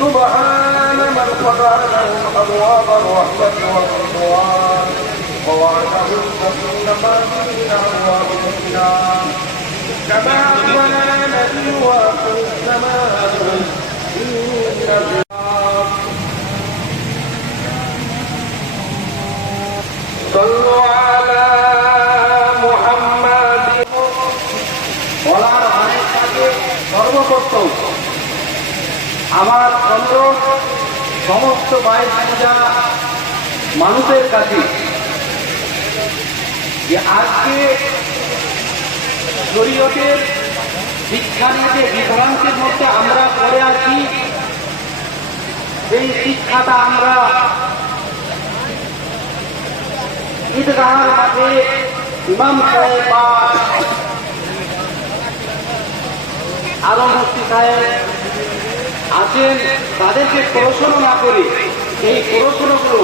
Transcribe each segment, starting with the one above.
سبحان من فتح لهم أبواب الرحمة والرضوان ووعدهم تكون من أبواب الإسلام كما أخبرنا نبي وآخر الزمان صلوا على محمد বলার অনেক আগে সর্বপ্রথম আমার অনুরোধ সমস্ত ভাই বোনেরা মানুষের কাছে যে আজকে শরীয়তের শিক্ষা নিয়ে বিভ্রান্তির মধ্যে আমরা পড়ে আছি, এই শিক্ষাটা আমরা ঈদগাহের মাঠে ইমাম সাহেব বা আরো মুফতি সাহেব আছেন, তাদেরকে পড়াশোনা না করে এই পড়াশোনাগুলো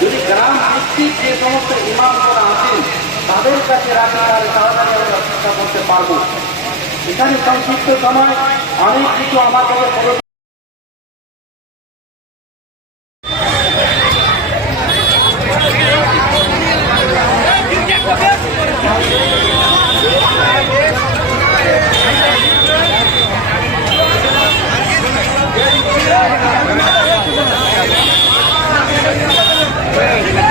যদি গ্রাম ভিত্তিক যে সমস্ত ইমামরা আছেন তাদের কাছে রাখা তাহলে তাড়াতাড়ি আমরা শিক্ষা করতে পারবো। এখানে সংক্ষিপ্ত সময় অনেক কিছু আমার কাছে Yeah.